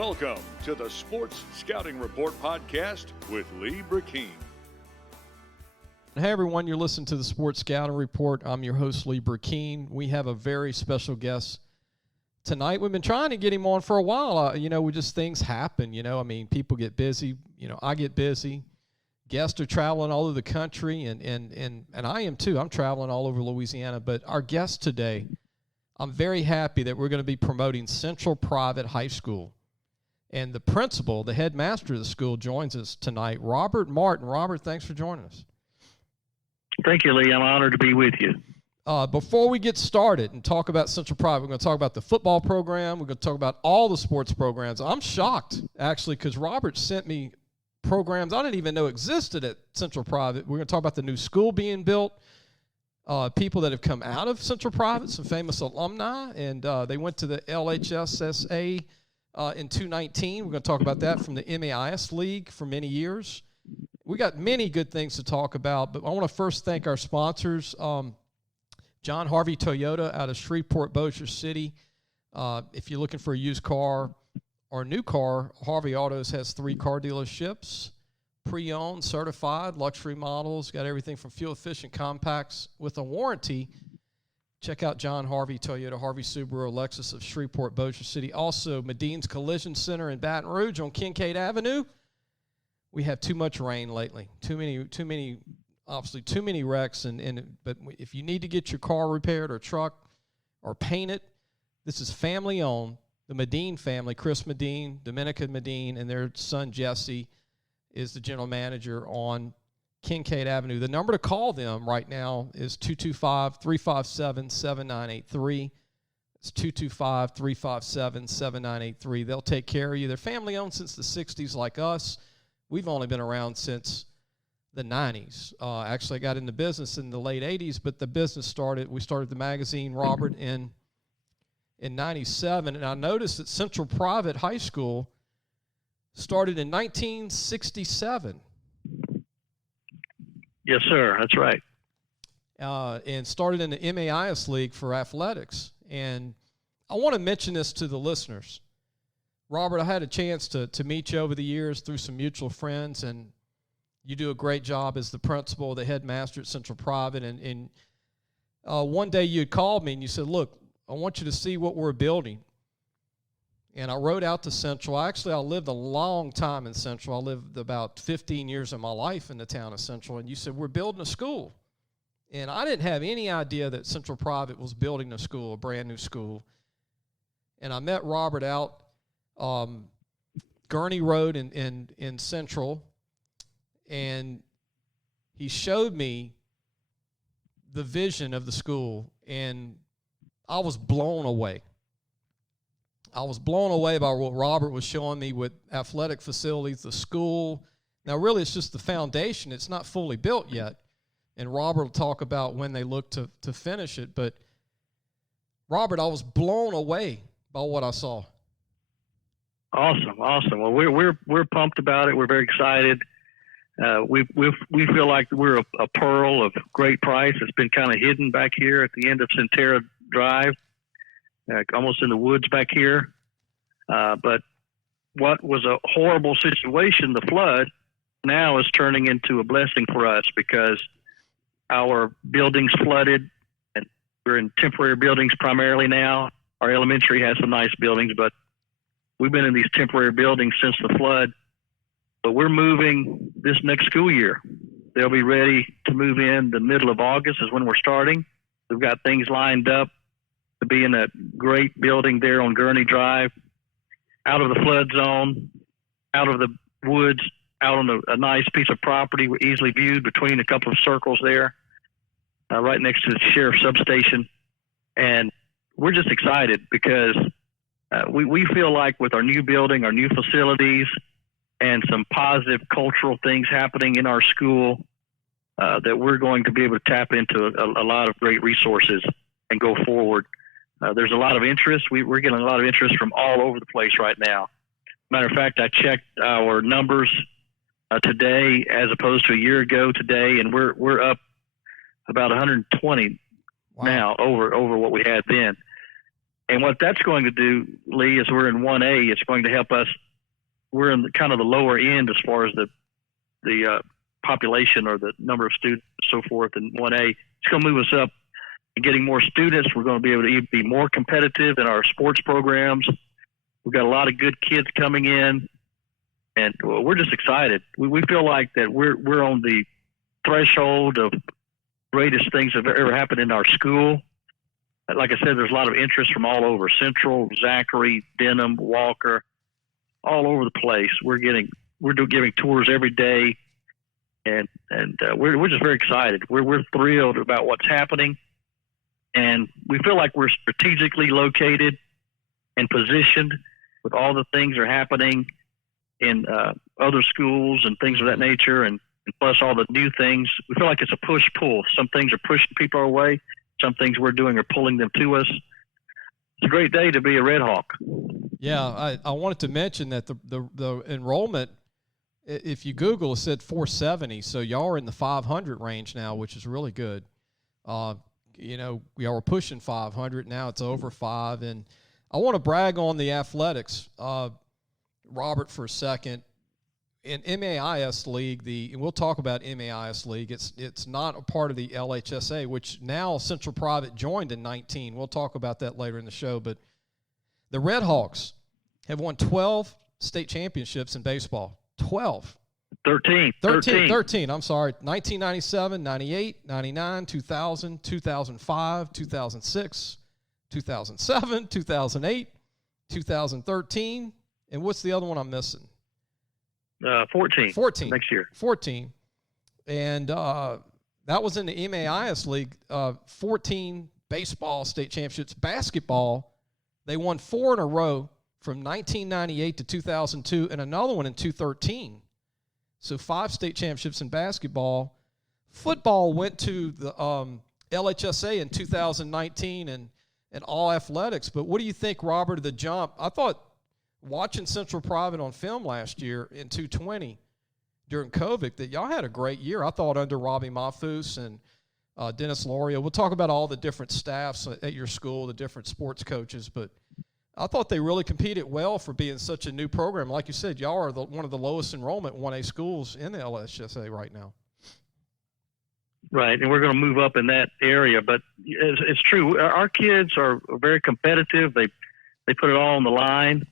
Welcome to the Sports Scouting Report podcast with Lee Brecheen. Hey everyone, you're listening to the Sports Scouting Report. I'm your host, Lee Brecheen. We have a very special guest tonight. We've been trying to get him on for a while. Things happen, people get busy. I get busy. Guests are traveling all over the country, and I am too. I'm traveling all over Louisiana. But our guest today, I'm very happy that we're going to be promoting Central Private High School. And the principal, the headmaster of the school, joins us tonight, Robert Martin. Robert, thanks for joining us. Thank you, Lee. I'm honored to be with you. Before we get started and talk about Central Private, we're going to talk about the football program. We're going to talk about all the sports programs. I'm shocked, actually, because Robert sent me programs I didn't even know existed at Central Private. We're going to talk about the new school being built, people that have come out of Central Private, some famous alumni, and they went to the LHSAA in 2019. We're going to talk about that from the MAIS League for many years. We got many good things to talk about, but I want to first thank our sponsors, John Harvey Toyota out of Shreveport, Bossier City. If you're looking for a used car or a new car, Harvey Autos has 3 car dealerships, pre-owned, certified, luxury models, got everything from fuel-efficient compacts with a warranty. Check out John Harvey Toyota, Harvey Subaru, Lexus of Shreveport, Bossier City. Also, Medine's Collision Center in Baton Rouge on Kincaid Avenue. We have too much rain lately. Too many wrecks. But if you need to get your car repaired or truck or painted, this is family owned. The Medine family, Chris Medine, Dominica Medine, and their son Jesse is the general manager on Kincaid Avenue. The number to call them right now is 225-357-7983. It's 225-357-7983. They'll take care of you. They're family owned since the 60s like us. We've only been around since the 90s. Actually, I got into business in the late 80s, but the business we started the magazine, Robert, in 97. And I noticed that Central Private High School started in 1967. Yes, sir. That's right. And started in the MAIS League for athletics. And I want to mention this to the listeners. Robert, I had a chance to meet you over the years through some mutual friends, and you do a great job as the principal, the headmaster at Central Private. And one day you had called me and you said, look, I want you to see what we're building. And I rode out to Central. I lived a long time in Central. I lived about 15 years of my life in the town of Central. And you said, we're building a school. And I didn't have any idea that Central Private was building a school, a brand new school. And I met Robert out Gurney Road in Central, and he showed me the vision of the school, and I was blown away. I was blown away by what Robert was showing me with athletic facilities, the school. Now, really, it's just the foundation. It's not fully built yet, and Robert will talk about when they look to finish it. But, Robert, I was blown away by what I saw. Awesome. Well, we're pumped about it. We're very excited. We feel like we're a pearl of great price. It's been kind of hidden back here at the end of Centera Drive, almost in the woods back here. But what was a horrible situation, the flood, now is turning into a blessing for us because our buildings flooded, and we're in temporary buildings primarily now. Our elementary has some nice buildings, but we've been in these temporary buildings since the flood, but we're moving this next school year. They'll be ready to move in the middle of August is when we're starting. We've got things lined up to be in a great building there on Gurney Drive, out of the flood zone, out of the woods, out on a nice piece of property. We're easily viewed between a couple of circles there, right next to the sheriff's substation. And we're just excited because we feel like with our new building, our new facilities, and some positive cultural things happening in our school, that we're going to be able to tap into a lot of great resources and go forward. There's a lot of interest. We're getting a lot of interest from all over the place right now. Matter of fact, I checked our numbers today as opposed to a year ago today, and we're up about 120 now over what we had then. And what that's going to do, Lee, is we're in 1A. It's going to help us. We're in kind of the lower end as far as the population or the number of students and so forth in 1A. It's going to move us up and getting more students. We're going to be able to be more competitive in our sports programs. We've got a lot of good kids coming in, and we're just excited. We feel like that we're on the threshold of greatest things that have ever happened in our school. Like I said, there's a lot of interest from all over, Central, Zachary, Denham, Walker, all over the place. We're giving tours every day, and we're just very excited. We're thrilled about what's happening, and we feel like we're strategically located and positioned with all the things that are happening in other schools and things of that nature, and plus all the new things. We feel like it's a push-pull. Some things are pushing people our way. Some things we're doing are pulling them to us. It's a great day to be a Red Hawk. Yeah, I wanted to mention that the enrollment, if you Google, it said 470, so y'all are in the 500 range now, which is really good. Y'all were pushing 500, now it's over 5, and I want to brag on the athletics, Robert, for a second. In MAIS League, and we'll talk about MAIS League, it's not a part of the LHSAA, which now Central Private joined in 19. We'll talk about that later in the show, but the Red Hawks have won 12 state championships in baseball. 12. 13. I'm sorry. 1997, 98, 99, 2000, 2005, 2006, 2007, 2008, 2013. And what's the other one I'm missing? 14 next year. 14. And that was in the MAIS League. 14 baseball state championships. Basketball, they won 4 in a row from 1998 to 2002 and another one in 2013. So 5 state championships in basketball. Football went to the LHSAA in 2019 and all athletics. But what do you think, Robert, of the jump? I thought watching Central Private on film last year in 220 during COVID, that y'all had a great year. I thought under Robbie Mafus and Dennis Loria. We'll talk about all the different staffs at your school, the different sports coaches, but I thought they really competed well for being such a new program. Like you said, y'all are one of the lowest enrollment 1A schools in the LHSAA right now. Right, and we're going to move up in that area, but it's true. Our kids are very competitive. They put it all on the line.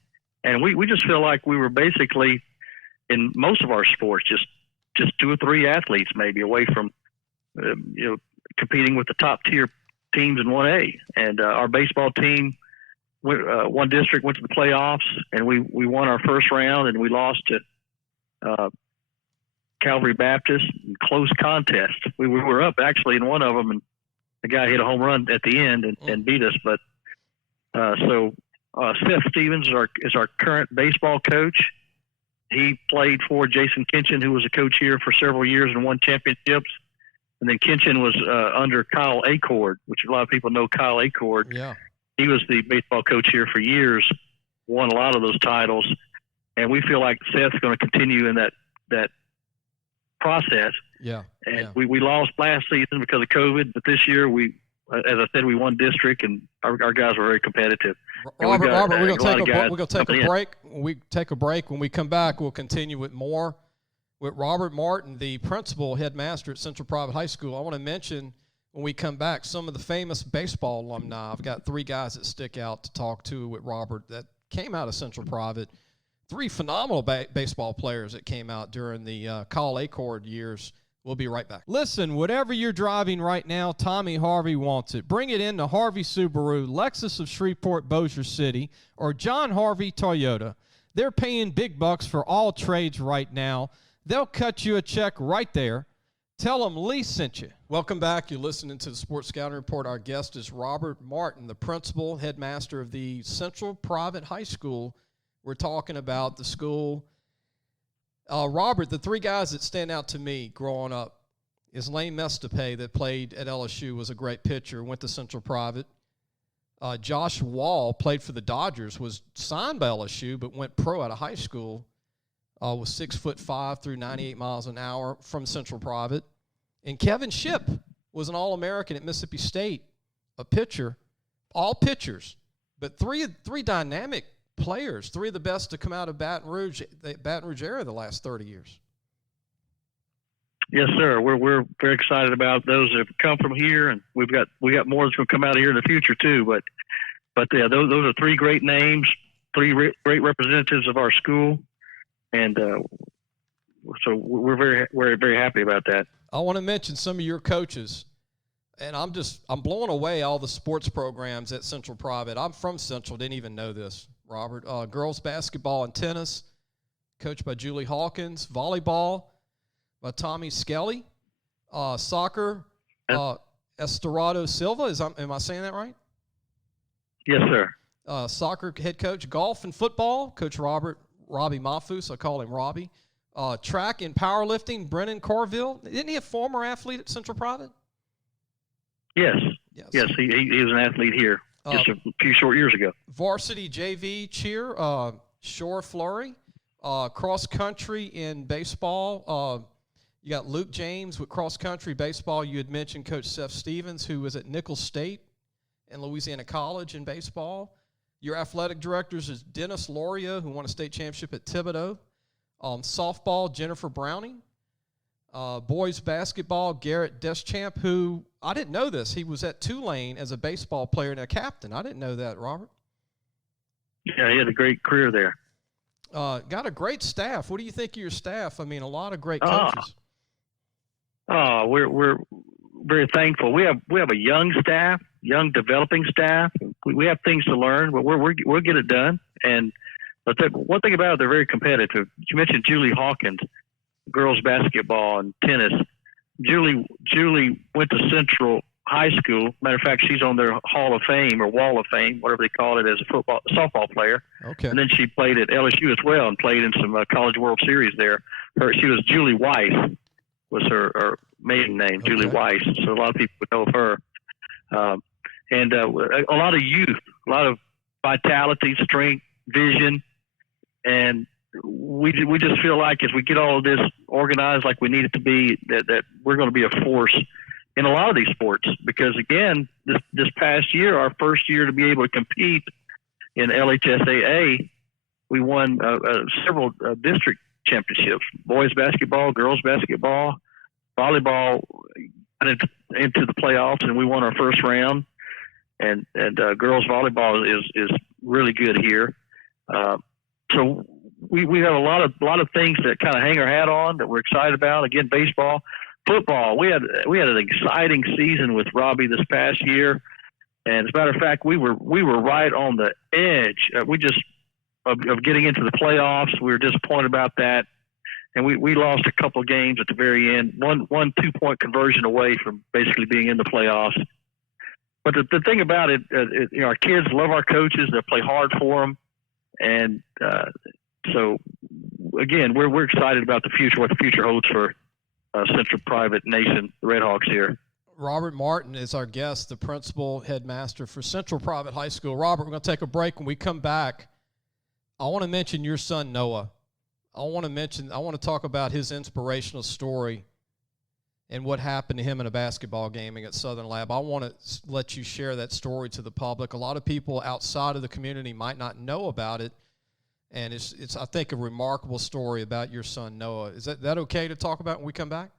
And we just feel like we were basically in most of our sports just 2 or 3 athletes maybe away from competing with the top tier teams in 1A. And our baseball team, one district went to the playoffs, and we won our first round, and we lost to Calvary Baptist in close contest. We were up actually in one of them, and the guy hit a home run at the end and beat us. But Seth Stevens is our current baseball coach. He played for Jason Kinchin, who was a coach here for several years and won championships. And then Kinchin was under Kyle Acord, which a lot of people know Kyle Acord. Yeah. He was the baseball coach here for years, won a lot of those titles. And we feel like Seth's going to continue in that process. Yeah. And we lost last season because of COVID, but this year as I said, we won district, and our guys were very competitive. Robert, we're going to take a break. When we take a break, when we come back, we'll continue with more with Robert Martin, the principal headmaster at Central Private High School. I want to mention when we come back some of the famous baseball alumni. I've got 3 guys that stick out to talk to with Robert that came out of Central Private. 3 phenomenal baseball players that came out during the Kyle Acord years. We'll be right back. Listen, whatever you're driving right now, Tommy Harvey wants it. Bring it in to Harvey Subaru, Lexus of Shreveport, Bossier City, or John Harvey Toyota. They're paying big bucks for all trades right now. They'll cut you a check right there. Tell them Lee sent you. Welcome back. You're listening to the Sports Scouting Report. Our guest is Robert Martin, the principal headmaster of the Central Private High School. We're talking about the school. Robert, the 3 guys that stand out to me growing up is Lane Mestape, that played at LSU, was a great pitcher, went to Central Private. Josh Wall played for the Dodgers, was signed by LSU, but went pro out of high school, was 6'5", threw 98 miles an hour from Central Private. And Kevin Shipp was an All-American at Mississippi State, a pitcher. All pitchers But three dynamic players, three of the best to come out of Baton Rouge area the last 30 years. Yes, sir. We're very excited about those that have come from here, and we got more that's going to come out of here in the future too. But yeah, those are three great names, three great representatives of our school, and so we're very happy about that. I want to mention some of your coaches, and I'm blown away all the sports programs at Central Private. I'm from Central, didn't even know this, Robert. Girls basketball and tennis, coached by Julie Hawkins. Volleyball by Tommy Skelly. Soccer, Estorado Silva. Am I saying that right? Yes, sir. Soccer head coach. Golf and football, Coach Robbie Mafus. I call him Robbie. Track and powerlifting, Brennan Corville. Isn't he a former athlete at Central Private? Yes. He was an athlete here just a few short years ago. Varsity JV cheer, Shore Flurry. Cross country in baseball. You got Luke James with cross country baseball. You had mentioned Coach Seth Stevens, who was at Nicholls State and Louisiana College in baseball. Your athletic directors is Dennis Loria, who won a state championship at Thibodeau. Softball, Jennifer Browning. Boys basketball, Garrett Deschamps, who, I didn't know this, he was at Tulane as a baseball player and a captain. I didn't know that, Robert. Yeah, he had a great career there. Got a great staff. What do you think of your staff? I mean, a lot of great coaches. We're very thankful. We have a young staff, young developing staff. We have things to learn, but we'll get it done. But one thing about it, they're very competitive. You mentioned Julie Hawkins, girls basketball and tennis. Julie went to Central High School. Matter of fact, she's on their Hall of Fame or Wall of Fame, whatever they call it, as a softball player. Okay. And then she played at LSU as well and played in some College World Series there. She was Julie Weiss, was her maiden name, okay. Julie Weiss. So a lot of people would know of her. And a lot of youth, a lot of vitality, strength, vision, and we just feel like as we get all of this organized like we need it to be, that we're going to be a force in a lot of these sports. Because again, this past year, our first year to be able to compete in LHSAA, we won several district championships: boys basketball, girls basketball, volleyball into the playoffs, and we won our first round. And girls volleyball is really good here. So we have a lot of things that kind of hang our hat on that we're excited about. Again, baseball, football. We had an exciting season with Robbie this past year, and as a matter of fact, we were right on the edge. Of getting into the playoffs. We were disappointed about that, and we lost a couple of games at the very end. One 2-point conversion away from basically being in the playoffs. But the thing about it, our kids love our coaches. They play hard for them, and so again, we're excited about the future, what the future holds for Central Private Nation, the Red Hawks here. Robert Martin is our guest, the principal headmaster for Central Private High School. Robert, we're going to take a break. When we come back, I want to mention your son Noah. I want to talk about his inspirational story and what happened to him in a basketball game against Southern Lab. I want to let you share that story to the public. A lot of people outside of the community might not know about it, and it's I think, a remarkable story about your son Noah. Is that okay to talk about when we come back?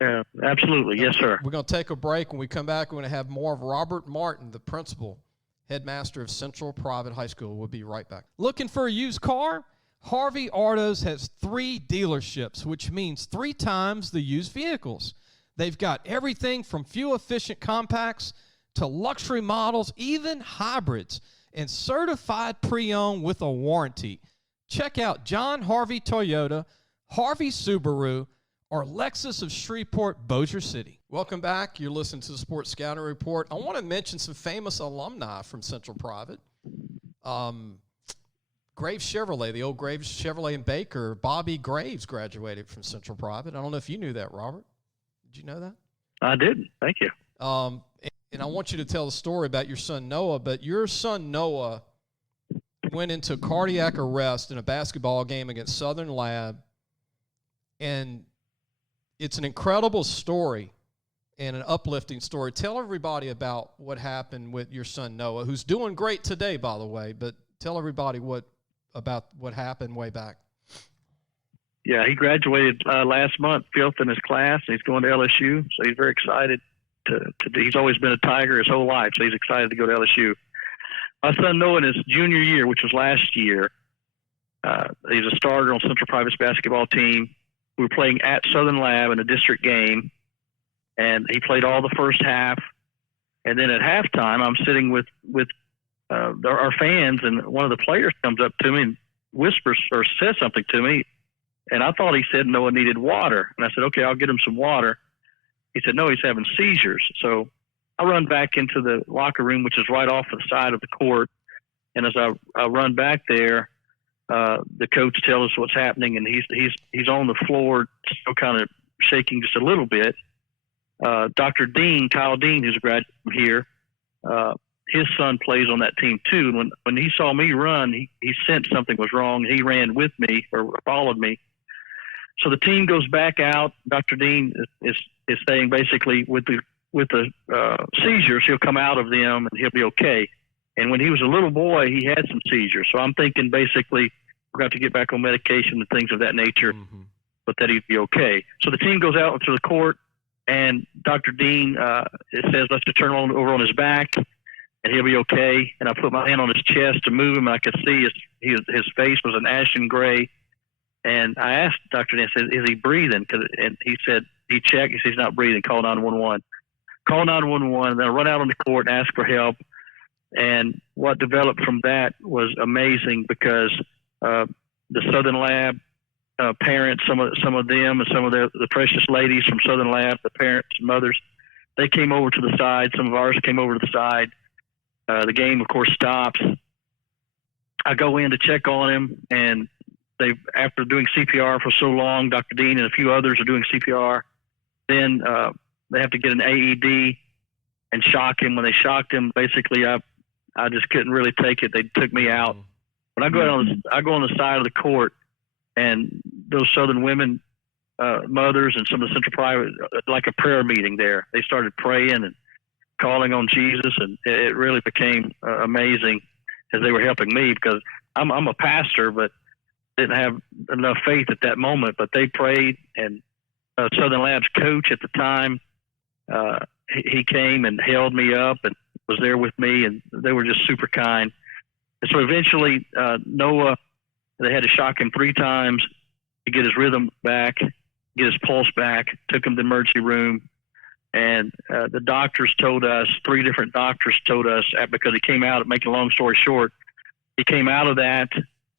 Yeah, absolutely. Yes, sir. We're going to take a break. When we come back, we're going to have more of Robert Martin, the principal headmaster of Central Private High School. We'll be right back. Looking for a used car? Harvey Autos has 3 dealerships, which means 3 times the used vehicles. They've got everything from fuel-efficient compacts to luxury models, even hybrids, and certified pre-owned with a warranty. Check out John Harvey Toyota, Harvey Subaru, or Lexus of Shreveport, Bossier City. Welcome back. You're listening to the Sports Scouting Report. I want to mention some famous alumni from Central Private. Graves Chevrolet, the old Graves Chevrolet in Baker, Bobby Graves graduated from Central Private. I don't know if you knew that, Robert. Did you know that? I didn't. Thank you. And I want you to tell the story about your son Noah, but your son Noah went into cardiac arrest in a basketball game against Southern Lab, and it's an incredible story. and an uplifting story. Tell everybody about what happened with your son Noah, who's doing great today, by the way, but tell everybody about what happened way back. Yeah, he graduated last month, 5th in his class, and he's going to LSU, so he's very excited he's always been a Tiger his whole life, so he's excited to go to LSU. My son Noah, in his junior year, which was last year, he's a starter on Central Private's basketball team. We were playing at Southern Lab in a district game, and he played all the first half. And then at halftime, I'm sitting with our fans, and one of the players comes up to me and whispers or says something to me, and I thought he said Noah needed water. And I said, okay, I'll get him some water. He said, no, he's having seizures. So I run back into the locker room, which is right off the side of the court. And as I run back there, the coach tells us what's happening, and he's on the floor, still kind of shaking just a little bit. Dr. Dean, Kyle Dean, who's a graduate from here, his son plays on that team too. And when he saw me run, he sensed something was wrong. He ran with me or followed me. So the team goes back out. Dr. Dean is saying basically with the seizures, he'll come out of them and he'll be okay. And when he was a little boy, he had some seizures. So I'm thinking basically we're going to get back on medication and things of that nature, but that he'd be okay. So the team goes out into the court, and Dr. Dean says, let's just turn over on his back, and he'll be okay. And I put my hand on his chest to move him, and I could see his face was an ashen gray. And I asked Dr. Dean, I said, is he breathing? And he said, he checked. He said, he's not breathing. Call 911. Call 911. And then I run out on the court and ask for help. And what developed from that was amazing, because the Southern Lab parents, some of them and some of the precious ladies from Southern Lab, the parents and mothers, they came over to the side. Some of ours came over to the side. The game, of course, stops. I go in to check on him, and after doing CPR for so long, Dr. Dean and a few others are doing CPR. Then they have to get an AED and shock him. When they shocked him, basically, I just couldn't really take it. They took me out. When I go on the side of the court, and those Southern women, mothers, and some of the Central Private, like a prayer meeting there. They started praying and calling on Jesus, and it really became amazing as they were helping me, because I'm a pastor, but didn't have enough faith at that moment. But they prayed, and Southern Lab's coach at the time, he came and held me up and was there with me, and they were just super kind. And so eventually, Noah, they had to shock him 3 times to get his rhythm back, get his pulse back, took him to the emergency room. And the doctors told us, 3 different doctors told us, because he came out, making a long story short, he came out of that,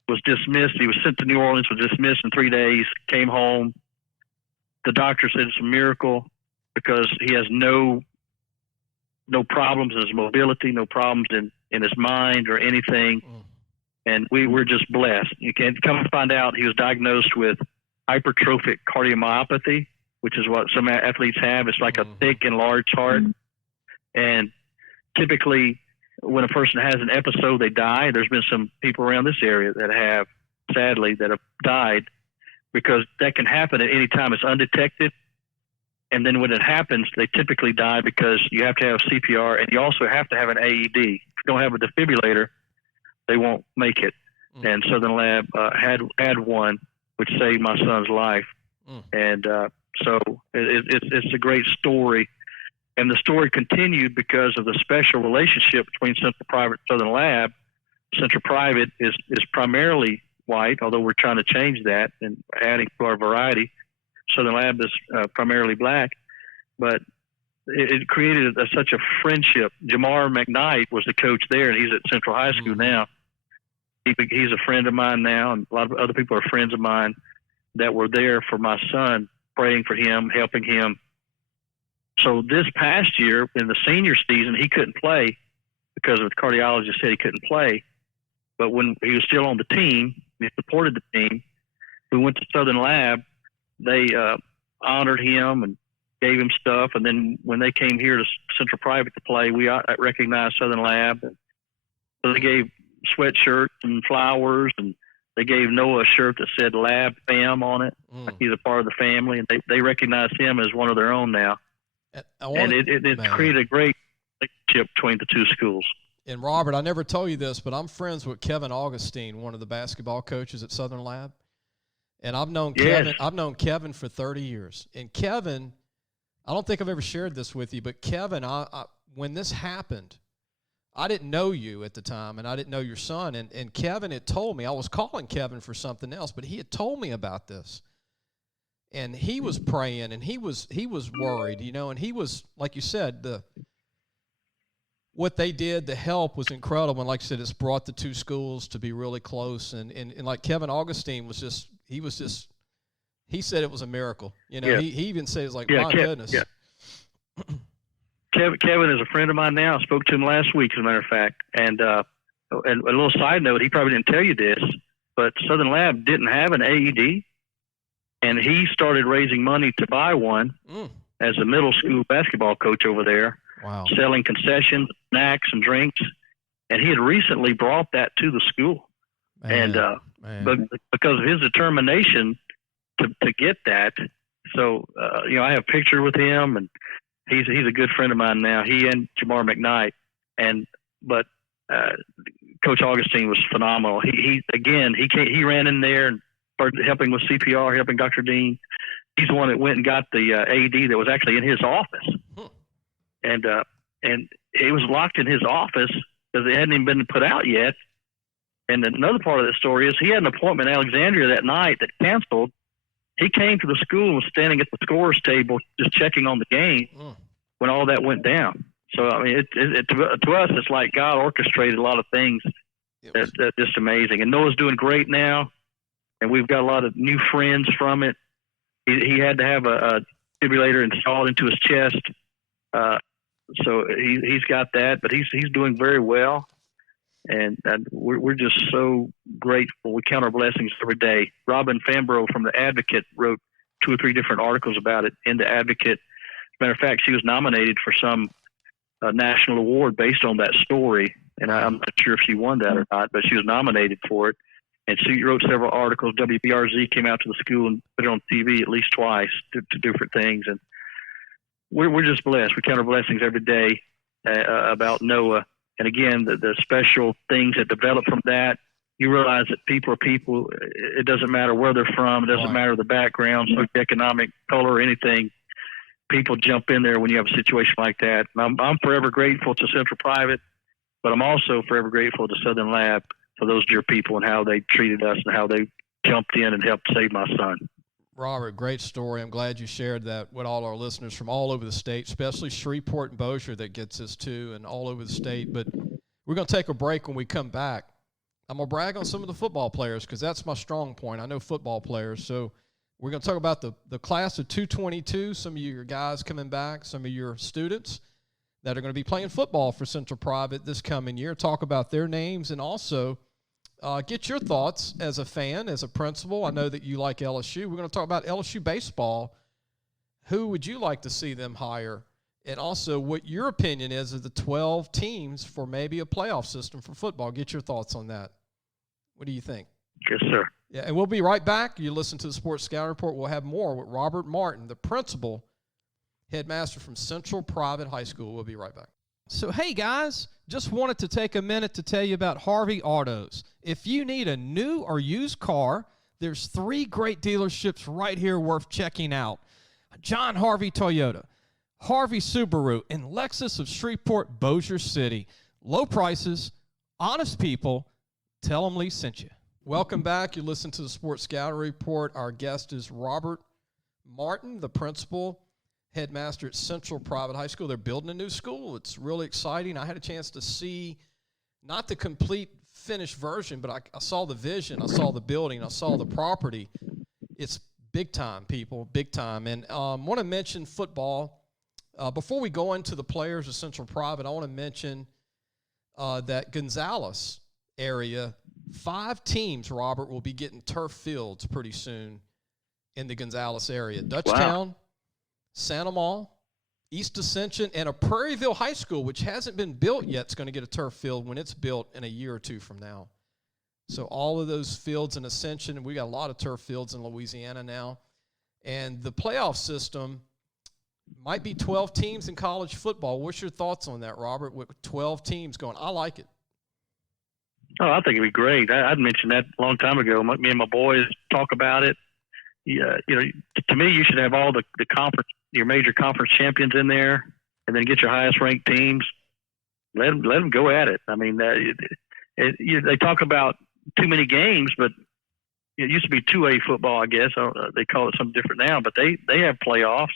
was dismissed. He was sent to New Orleans, was dismissed in 3 days, came home. The doctor said it's a miracle, because he has no problems in his mobility, no problems in his mind or anything. And we were just blessed. You can come and find out he was diagnosed with hypertrophic cardiomyopathy, which is what some athletes have. It's like a thick and large heart. And typically when a person has an episode, they die. There's been some people around this area that have, sadly, that have died, because that can happen at any time. It's undetected. And then when it happens, they typically die because you have to have CPR, and you also have to have an AED. If you don't have a defibrillator, they won't make it. And Southern Lab had one, which saved my son's life. And so it's a great story. And the story continued because of the special relationship between Central Private and Southern Lab. Central Private is primarily white, although we're trying to change that and adding to our variety. Southern Lab is primarily black, but it created such a friendship. Jamar McKnight was the coach there, and he's at Central High School now. He's a friend of mine now, and a lot of other people are friends of mine that were there for my son, praying for him, helping him. So this past year in the senior season, he couldn't play because the cardiologist said he couldn't play. But when he was still on the team, he supported the team. We went to Southern Lab. They honored him and gave him stuff. And then when they came here to Central Private to play, we recognized Southern Lab. And so they gave sweatshirts and flowers, and they gave Noah a shirt that said Lab Fam on it. Like he's a part of the family, and they recognize him as one of their own now. And it's created a great relationship between the two schools. And Robert, I never told you this, but I'm friends with Kevin Augustine, one of the basketball coaches at Southern Lab. And I've known Kevin for 30 years. And Kevin, I don't think I've ever shared this with you, but Kevin, when this happened, I didn't know you at the time, and I didn't know your son. And Kevin had told me, I was calling Kevin for something else, but he had told me about this. And he was praying, and he was worried, and he was, like you said, what they did, the help was incredible. And like I said, it's brought the two schools to be really close. And like Kevin Augustine he said it was a miracle. Yeah. He even said, it's like, my goodness. Yeah. Kevin is a friend of mine now. I spoke to him last week, as a matter of fact. And a little side note, he probably didn't tell you this, but Southern Lab didn't have an AED, and he started raising money to buy one as a middle school basketball coach over there. Wow. Selling concessions, snacks, and drinks. And he had recently brought that to the school. But because of his determination to get that, so, I have a picture with him, and he's a good friend of mine now, he and Jamar McKnight. But Coach Augustine was phenomenal. He ran in there and started helping with CPR, helping Dr. Dean. He's the one that went and got the AED that was actually in his office. And it was locked in his office because it hadn't even been put out yet. And another part of the story is he had an appointment in Alexandria that night that canceled. He came to the school and was standing at the scorer's table just checking on the game when all that went down. So, I mean, to us, it's like God orchestrated a lot of things. That's just amazing. And Noah's doing great now, and we've got a lot of new friends from it. He had to have a defibrillator installed into his chest. So he's got that, but he's doing very well, and we're just so grateful. We count our blessings every day. Robin Fambro from the Advocate wrote 2 or 3 different articles about it in the Advocate. As a matter of fact, she was nominated for some national award based on that story, and I'm not sure if she won that or not, but she was nominated for it. And she wrote several articles. WBRZ came out to the school and put it on TV at least twice to different things, and we're just blessed. We count our blessings every day about Noah. And again, the special things that develop from that, you realize that people are people. It doesn't matter where they're from. It doesn't matter the background, socioeconomic, color, anything. People jump in there when you have a situation like that. And I'm forever grateful to Central Private, but I'm also forever grateful to Southern Lab for those dear people and how they treated us and how they jumped in and helped save my son. Robert, great story. I'm glad you shared that with all our listeners from all over the state, especially Shreveport and Bossier that gets us too, and all over the state. But we're going to take a break. When we come back, I'm going to brag on some of the football players because that's my strong point. I know football players. So we're going to talk about the class of 222, some of your guys coming back, some of your students that are going to be playing football for Central Private this coming year, talk about their names, and also get your thoughts as a fan, as a principal. I know that you like LSU. We're going to talk about LSU baseball. Who would you like to see them hire? And also what your opinion is of the 12 teams for maybe a playoff system for football. Get your thoughts on that. What do you think? Yes, sir. Yeah, and we'll be right back. You listen to the Sports Scouting Report. We'll have more with Robert Martin, the principal, headmaster from Central Private High School. We'll be right back. So, hey, guys, just wanted to take a minute to tell you about Harvey Autos. If you need a new or used car, there's 3 great dealerships right here worth checking out. John Harvey Toyota, Harvey Subaru, and Lexus of Shreveport, Bossier City. Low prices, honest people. Tell them Lee sent you. Welcome back. You listen to the Sports Scouting Report. Our guest is Robert Martin, the principal, headmaster at Central Private High School. They're building a new school. It's really exciting. I had a chance to see not the complete finished version, but I saw the vision. I saw the building. I saw the property. It's big time, people, big time. And I want to mention football. Before we go into the players of Central Private, I want to mention that Gonzales area, 5 teams, Robert, will be getting turf fields pretty soon in the Gonzales area. Dutchtown, Santa Ma, East Ascension, and a Prairieville High School, which hasn't been built yet, is going to get a turf field when it's built in a year or 2 from now. So all of those fields in Ascension, and we got a lot of turf fields in Louisiana now. And the playoff system, Might be 12 teams in college football. What's your thoughts on that, Robert, with 12 teams going? I like it. Oh, I think it'd be great. I'd mentioned that a long time ago. Me and my boys talk about it. Yeah, to me, you should have all the conference, your major conference champions in there, and then get your highest ranked teams. Let them go at it. I mean, they talk about too many games, but it used to be 2A football, I guess. They call it something different now, but they have playoffs.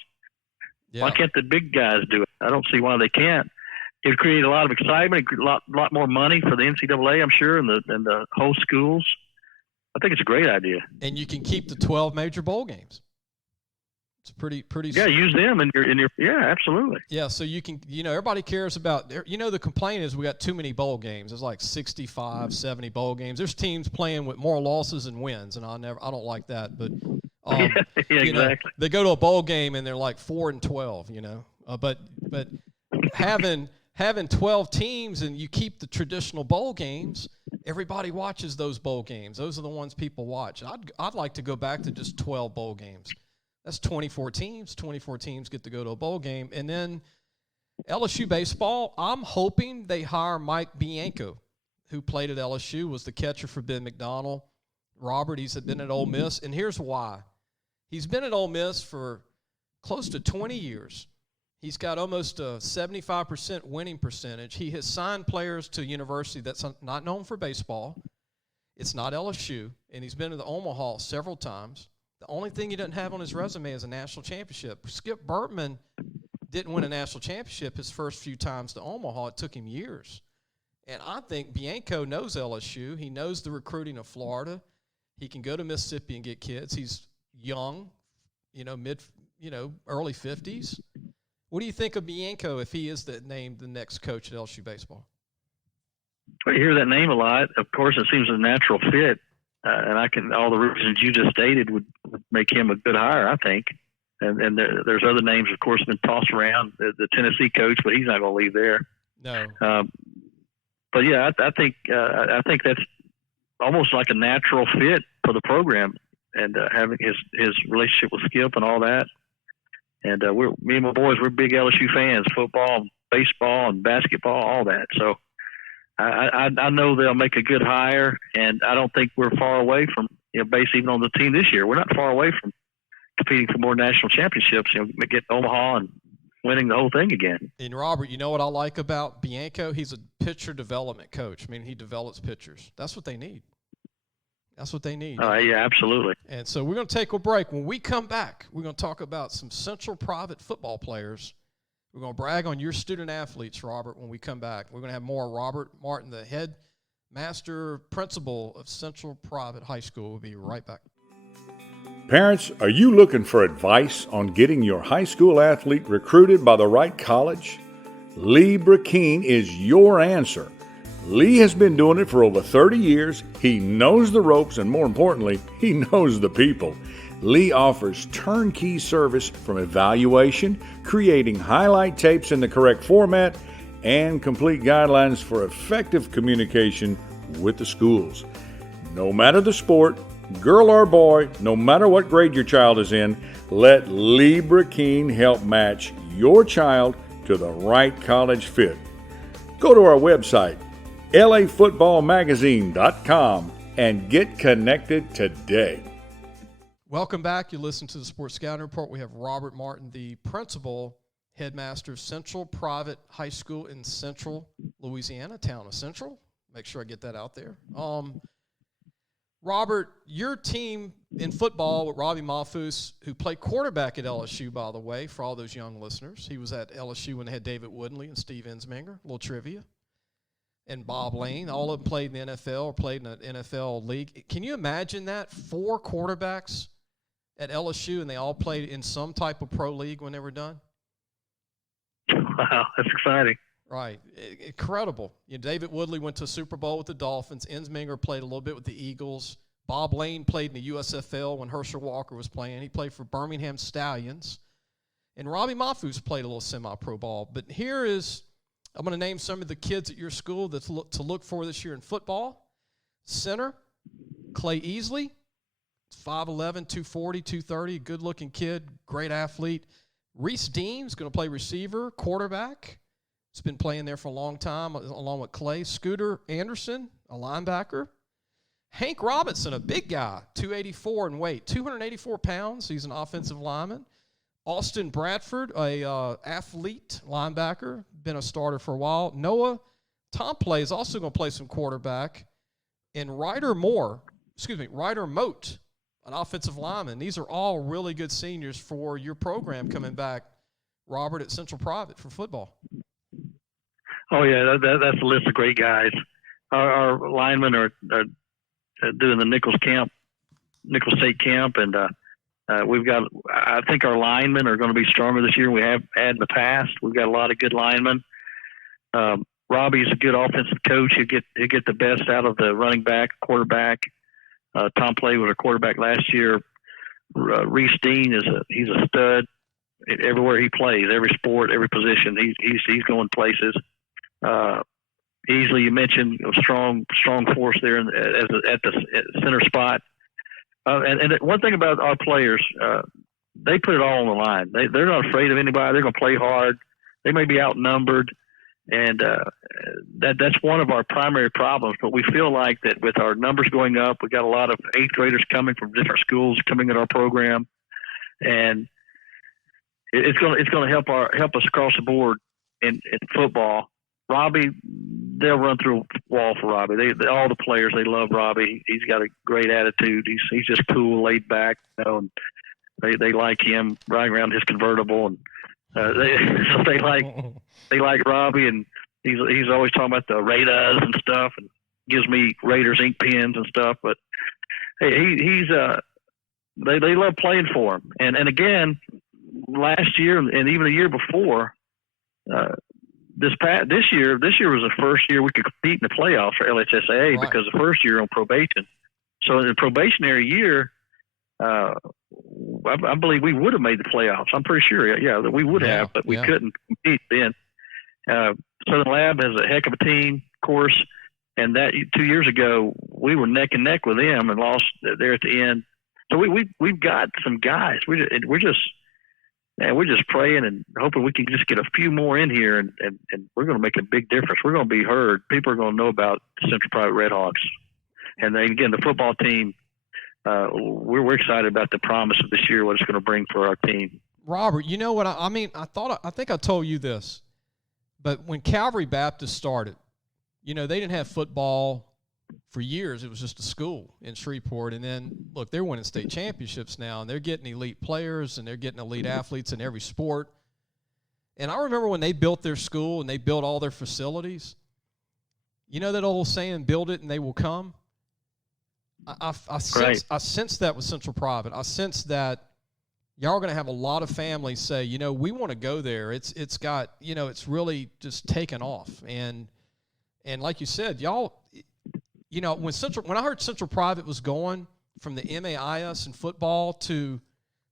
Yeah. Why can't the big guys do it? I don't see why they can't. It would create a lot of excitement, a lot more money for the NCAA, I'm sure, and the host schools. I think it's a great idea. And you can keep the 12 major bowl games. It's pretty. Yeah, use them in your. Yeah, absolutely. Yeah, so you can. Everybody cares about. The complaint is we got too many bowl games. There's like 65, 70 bowl games. There's teams playing with more losses than wins, and I don't like that. But yeah, exactly. They go to a bowl game and they're like 4-12. But having 12 teams and you keep the traditional bowl games, everybody watches those bowl games. Those are the ones people watch. I'd like to go back to just 12 bowl games. That's 24 teams. 24 teams get to go to a bowl game. And then LSU baseball, I'm hoping they hire Mike Bianco, who played at LSU, was the catcher for Ben McDonald. Robert, he's been at Ole Miss, and here's why. He's been at Ole Miss for close to 20 years. He's got almost a 75% winning percentage. He has signed players to a university that's not known for baseball. It's not LSU, and he's been to the Omaha several times. The only thing he doesn't have on his resume is a national championship. Skip Bertman didn't win a national championship his first few times to Omaha. It took him years. And I think Bianco knows LSU. He knows the recruiting of Florida. He can go to Mississippi and get kids. He's young, early 50s. What do you think of Bianco if he is named the next coach at LSU baseball? Well, you hear that name a lot. Of course, it seems a natural fit. And all the reasons you just stated would make him a good hire, I think. And there's other names, of course, been tossed around. The Tennessee coach, but he's not going to leave there. No. But yeah, I think that's almost like a natural fit for the program, and having his relationship with Skip and all that. And me and my boys, we're big LSU fans, football, baseball, and basketball, all that. So I know they'll make a good hire, and I don't think we're far away from, based even on the team this year, we're not far away from competing for more national championships, get Omaha and winning the whole thing again. And Robert, you know what I like about Bianco? He's a pitcher development coach. I mean, he develops pitchers. That's what they need. That's what they need. Yeah, absolutely. And so we're going to take a break. When we come back, we're going to talk about some Central private football players. We're going to brag on your student athletes, Robert, when we come back. We're going to have more Robert Martin, the headmaster principal of Central Private High School. We'll be right back. Parents, are you looking for advice on getting your high school athlete recruited by the right college? Lee Brecheen is your answer. Lee has been doing it for over 30 years. He knows the ropes, and more importantly, he knows the people. Lee offers turnkey service from evaluation, creating highlight tapes in the correct format, and complete guidelines for effective communication with the schools. No matter the sport, girl or boy, no matter what grade your child is in, let Lee Brecheen help match your child to the right college fit. Go to our website, lafootballmagazine.com, and get connected today. Welcome back. You listen to the Sports Scouting Report. We have Robert Martin, the principal headmaster of Central Private High School in Central Louisiana, town of Central. Make sure I get that out there. Robert, your team in football with Robbie Mahfouz, who played quarterback at LSU, by the way, for all those young listeners. He was at LSU when they had David Woodley and Steve Ensminger. A little trivia. And Bob Lane. All of them played in the NFL or played in an NFL league. Can you imagine that? 4 quarterbacks at LSU, and they all played in some type of pro league when they were done? Wow, that's exciting. Right. Incredible. David Woodley went to a Super Bowl with the Dolphins. Ensminger played a little bit with the Eagles. Bob Lane played in the USFL when Herschel Walker was playing. He played for Birmingham Stallions. And Robbie Mahfouz played a little semi-pro ball. But here is, I'm going to name some of the kids at your school to look for this year in football. Center, Clay Easley, 5'11", 240, 230, good-looking kid, great athlete. Reese Dean's going to play receiver, quarterback. He's been playing there for a long time, along with Clay. Scooter Anderson, a linebacker. Hank Robinson, a big guy, 284 in weight, 284 pounds. He's an offensive lineman. Austin Bradford, a athlete linebacker, been a starter for a while. Noah Tomplay is also going to play some quarterback. And Ryder Moat, an offensive lineman. These are all really good seniors for your program coming back, Robert, at Central Private for football. Oh, yeah, that's a list of great guys. Our linemen are doing the Nichols State Camp, and we've got, I think our linemen are going to be stronger this year than we have had in the past. We've got a lot of good linemen. Robbie's a good offensive coach. He'll get the best out of the running back, quarterback. Tom Play was a quarterback last year. Reese Dean he's a stud everywhere he plays, every sport, every position. He's going places. Easily, you mentioned a strong force there at the center spot. And one thing about our players, they put it all on the line. They're not afraid of anybody. They're going to play hard. They may be outnumbered, and that's one of our primary problems. But we feel like that with our numbers going up, we got a lot of eighth graders coming from different schools coming in our program, and it's going to help us across the board in football. Robbie, they'll run through a wall for Robbie. All the players, they love Robbie. He's got a great attitude. He's just cool, laid back, and they like him riding around his convertible, and they like Robbie, and he's always talking about the Raiders and stuff, and gives me Raiders ink pens and stuff. But hey, they love playing for him. And again, last year and even the year before. This year was the first year we could compete in the playoffs for LHSAA, right, because the first year on probation. So in the probationary year, I believe we would have made the playoffs. I'm pretty sure, that we would have, but we couldn't compete then. Southern Lab has a heck of a team, of course, and that 2 years ago we were neck and neck with them and lost there at the end. So we've got some guys. We're just praying and hoping we can just get a few more in here, and we're going to make a big difference. We're going to be heard. People are going to know about Central Private Redhawks. And then, again, the football team, we're excited about the promise of this year, what it's going to bring for our team. Robert, you know what? I think I told you this, but when Calvary Baptist started, they didn't have football for years. It was just a school in Shreveport. And then, look, they're winning state championships now, and they're getting elite players, and they're getting elite athletes in every sport. And I remember when they built their school and they built all their facilities, you know that old saying, build it and they will come? I sense that with Central Private. I sense that y'all are going to have a lot of families say, we want to go there. It's got, it's really just taken off. And like you said, y'all – when I heard Central Private was going from the MAIS in football to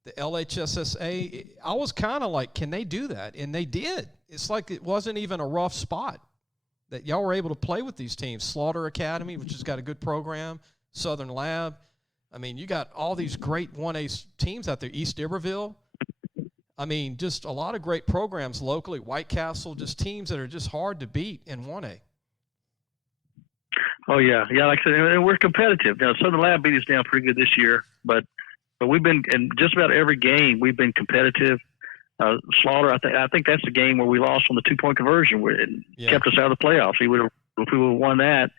the LHSAA, I was kind of like, can they do that? And they did. It's like it wasn't even a rough spot that y'all were able to play with these teams. Slaughter Academy, which has got a good program, Southern Lab. I mean, you got all these great 1A teams out there, East Iberville. I mean, just a lot of great programs locally, White Castle, just teams that are just hard to beat in 1A. Oh, yeah. Like I said, and we're competitive. Now, Southern Lab beat us down pretty good this year, but we've been in just about every game. We've been competitive. Slaughter, I think that's the game where we lost on the 2-point conversion, where it kept us out of the playoffs. If we would have won that.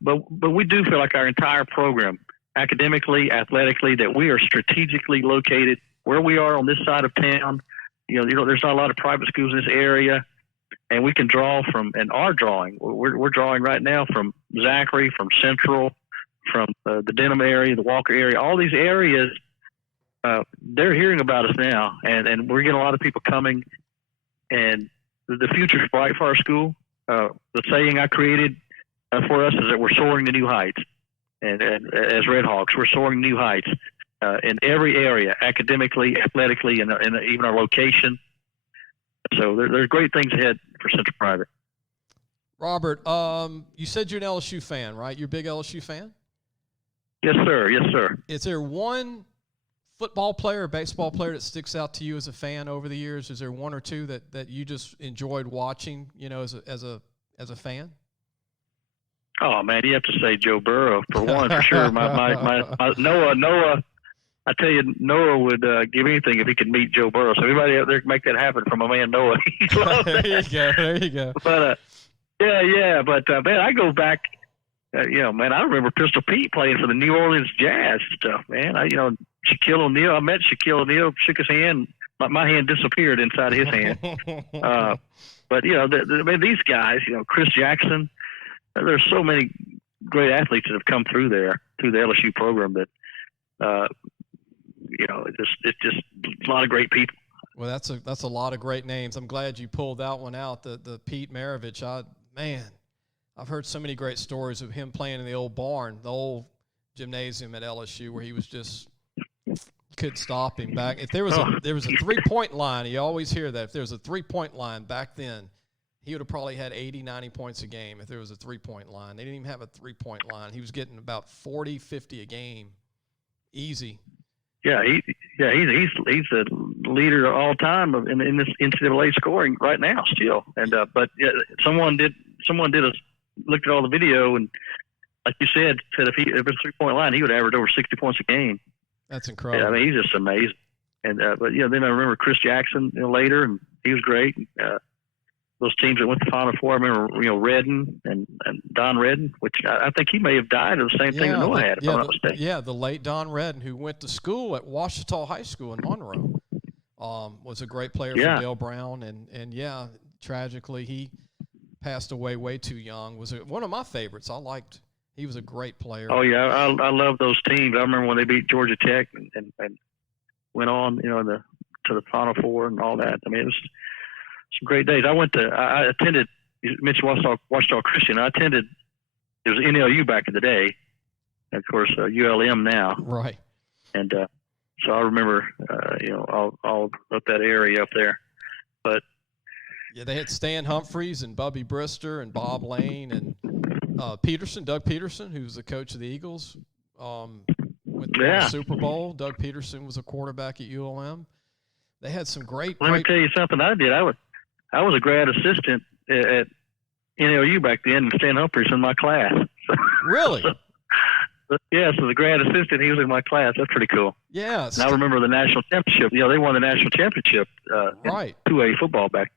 But we do feel like our entire program, academically, athletically, that we are strategically located where we are on this side of town. There's not a lot of private schools in this area. And we can draw from, and are drawing. We're drawing right now from Zachary, from Central, from the Denham area, the Walker area. All these areas, they're hearing about us now, and we're getting a lot of people coming. And the future's bright for our school. The saying I created for us is that we're soaring to new heights. And as Redhawks, we're soaring to new heights in every area, academically, athletically, and even our location. So there's great things ahead for Central Private. Robert, you said you're an LSU fan, right? You're a big LSU fan? Yes, sir. Yes, sir. Is there one football player or baseball player that sticks out to you as a fan over the years? Is there one or two that you just enjoyed watching, as a fan? Oh man, you have to say Joe Burrow for one, for sure. My Noah. I tell you, Noah would give anything if he could meet Joe Burrow. So everybody out there can make that happen for my man Noah. He loves that. There you go. But man, I go back. Man, I remember Pistol Pete playing for the New Orleans Jazz stuff. Man, Shaquille O'Neal. I met Shaquille O'Neal, shook his hand. My hand disappeared inside of his hand. But these guys, Chris Jackson. There's so many great athletes that have come through the LSU program that. It's just a lot of great people. Well, that's a lot of great names. I'm glad you pulled that one out. The Pete Maravich. I've heard so many great stories of him playing in the old barn, the old gymnasium at LSU, where he was just couldn't stop him back. If there was a 3-point line, you always hear that. If there was a 3-point line back then, he would have probably had 80, 90 points a game if there was a 3-point line. They didn't even have a 3-point line. He was getting about 40, 50 a game. Easy. Yeah, he's the leader of all time in this NCAA scoring right now still. And but someone looked at all the video and, like you said if it was a 3-point line, he would average over 60 points a game. That's incredible. Yeah, he's just amazing. And but then I remember Chris Jackson later, and he was great. Those teams that went to the Final Four, I remember, Redden and Don Redden, which I think he may have died of the same thing that Noah had, if I'm not mistaken. Yeah, the late Don Redden, who went to school at Ouachita High School in Monroe, was a great player for Dale Brown. And tragically, he passed away way too young. Was one of my favorites. He was a great player. Oh, yeah, I love those teams. I remember when they beat Georgia Tech and went on, to the Final Four and all that. I mean, it was some great days. I attended, you mentioned Ouachita Christian. I attended, it was NLU back in the day, and of course ULM now. Right. And so I remember, all up that area up there. But yeah, they had Stan Humphries and Bubby Brister and Bob Lane and Doug Peterson, who was the coach of the Eagles. With the Super Bowl, Doug Peterson was a quarterback at ULM. They had some great. Let me tell you something I did. I was a grad assistant at NLU back then, and Stan Humphries in my class. Really? So the grad assistant, he was in my class. That's pretty cool. Yeah. And I remember the national championship. They won the national championship right. in 2A football back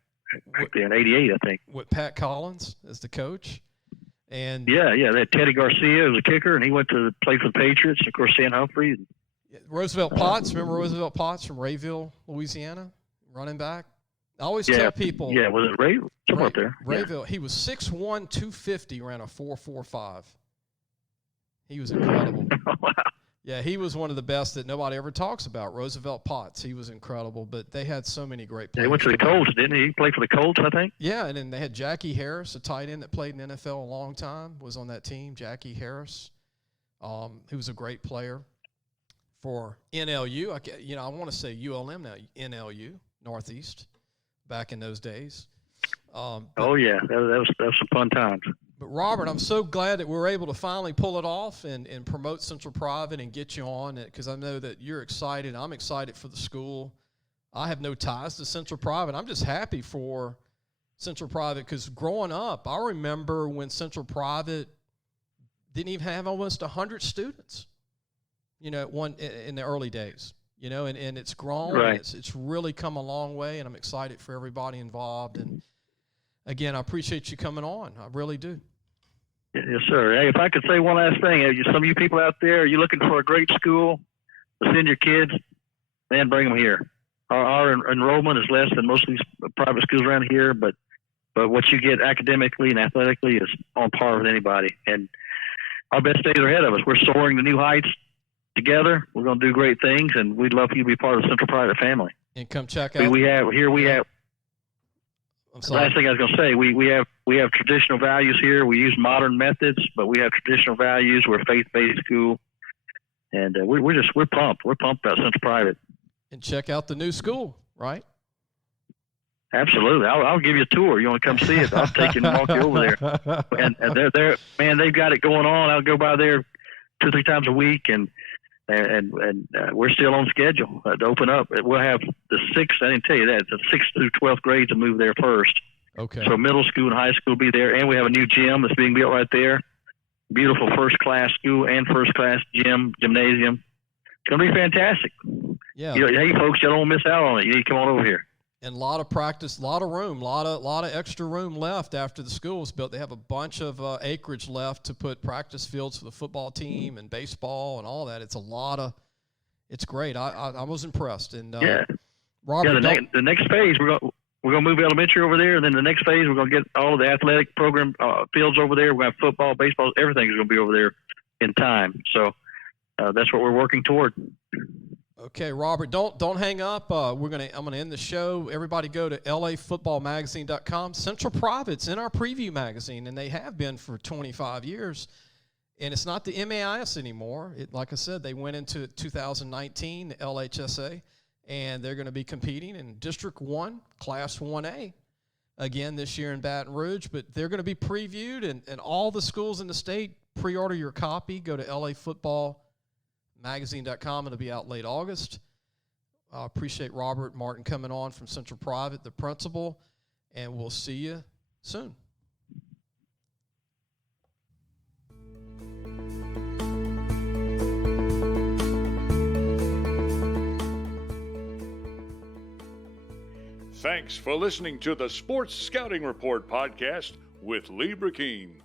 then, 88, I think. With Pat Collins as the coach. And they had Teddy Garcia as a kicker, and he went to play for the Patriots. Of course, Stan Humphries. Roosevelt Potts. Remember Roosevelt Potts from Rayville, Louisiana, running back? I always tell people. Yeah, was it Ray? Somewhere up there. Rayville. He was 6'1", 250, ran a 4.45. He was incredible. Wow. Yeah, he was one of the best that nobody ever talks about. Roosevelt Potts. He was incredible, but they had so many great players. He went to the Colts, didn't he? He played for the Colts, I think. Yeah, and then they had Jackie Harris, a tight end that played in the NFL a long time, was on that team. Jackie Harris, who was a great player for NLU. I want to say ULM now, NLU, Northeast. Back in those days. That was some fun times. But Robert, I'm so glad that we were able to finally pull it off and promote Central Private and get you on it, because I know that you're excited. I'm excited for the school. I have no ties to Central Private. I'm just happy for Central Private, because growing up, I remember when Central Private didn't even have almost 100 students, in the early days. And it's grown. Right. It's really come a long way, and I'm excited for everybody involved. And again, I appreciate you coming on. I really do. Yes, sir. Hey, if I could say one last thing, some of you people out there, are you looking for a great school to send your kids? Man, bring them here. Our enrollment is less than most of these private schools around here, but what you get academically and athletically is on par with anybody. And our best days are ahead of us. We're soaring to new heights. Together, we're going to do great things, and we'd love for you to be part of the Central Private family. And come check out. We have. Last thing I was going to say, we have traditional values here. We use modern methods, but we have traditional values. We're a faith-based school, and we're pumped. We're pumped about Central Private. And check out the new school, right? Absolutely. I'll give you a tour. You want to come see it? I'll take you and walk you over there. And they're man, they've got it going on. I'll go by there 2 or 3 times a week, and and we're still on schedule to open up. We'll have the 6th. I didn't tell you that. The 6th through 12th grades will move there first. Okay. So middle school and high school will be there, and we have a new gym that's being built right there. Beautiful first-class school and first-class gymnasium. It's going to be fantastic. Yeah. Hey, folks, you don't miss out on it. You need to come on over here. And a lot of practice, a lot of room, a lot of extra room left after the school was built. They have a bunch of acreage left to put practice fields for the football team and baseball and all that. It's great. I was impressed. And Robert, the next phase we're gonna move elementary over there, and then the next phase we're gonna get all of the athletic program fields over there. We're gonna have football, baseball, everything's gonna be over there in time. So that's what we're working toward. Okay, Robert, don't hang up. I'm gonna end the show. Everybody go to lafootballmagazine.com. Central Private's in our preview magazine, and they have been for 25 years. And it's not the MAIS anymore. Like I said, they went into 2019, the LHSAA, and they're going to be competing in District 1, Class 1A, again this year in Baton Rouge. But they're going to be previewed, and all the schools in the state, pre-order your copy. Go to lafootballmagazine.com. It'll be out late August. I appreciate Robert Martin coming on from Central Private, the principal, and we'll see you soon. Thanks for listening to the Sports Scouting Report podcast with Lee Brecheen.